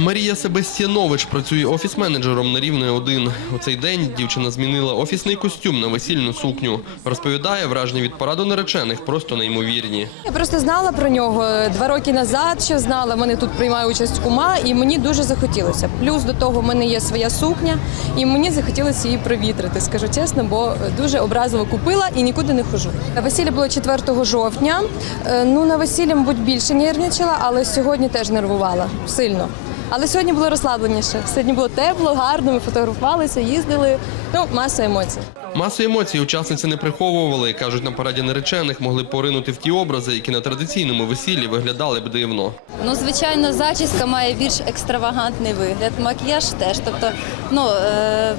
Марія Себестянович працює офіс-менеджером на рівне 1. У цей день дівчина змінила офісний костюм на весільну сукню. Розповідає, враження від параду наречених просто неймовірні. Я просто знала про нього два роки назад, що знала. Мене тут приймає участь кума, і мені дуже захотілося. Плюс до того в мене є своя сукня, і мені захотілося її провітрити, скажу чесно, бо дуже образливо купила і нікуди не хожу. Весілля було 4 жовтня. Е, Ну на весілля, мабуть, більше нервничала, але сьогодні теж нервувала сильно. Але сьогодні було розслабленіше. Сьогодні було тепло, гарно. Ми фотографувалися, їздили. Ну, маса емоцій. Масу емоцій учасниці не приховували. Кажуть, на параді наречених могли поринути в ті образи, які на традиційному весіллі виглядали б дивно. Ну, звичайно, зачіска має більш екстравагантний вигляд, макіяж теж. Тобто, ну е,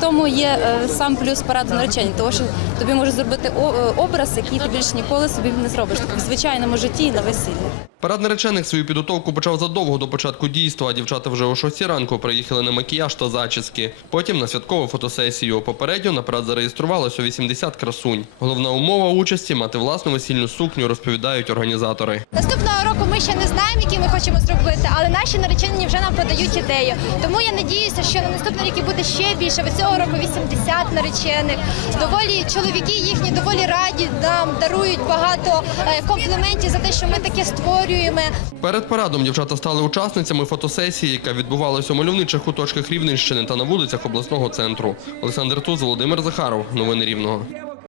тому є е, сам плюс параду наречень, тому що тобі може зробити е, образ, який ти більш ніколи собі не зробиш тобто, в звичайному житті і на весіллі. Парад наречених свою підготовку почав задовго до початку дійства, а дівчата вже о 6 ранку приїхали на макіяж та зачіски. Потім на святкову фотосесію. Попередньо на парад зареєструвалося 80 красунь. Головна умова участі мати власну весільну сукню, розповідають організатори. Наступного року ми ще не знаємо, які ми хочемо зробити, але наші наречені вже нам подають ідею. Тому я надіюся, що на наступний рік буде ще більше. Цього року 80 наречених. Доволі чоловіки їхні доволі раді нам дарують багато е, компліментів за те, що ми таке створюємо. Перед парадом дівчата стали учасницями фотосесії, яка відбувалася у мальовничих куточках Рівненщини та на вулицях обласного центру. Олександр Туз, Володимир Захаров. Новини Рівного.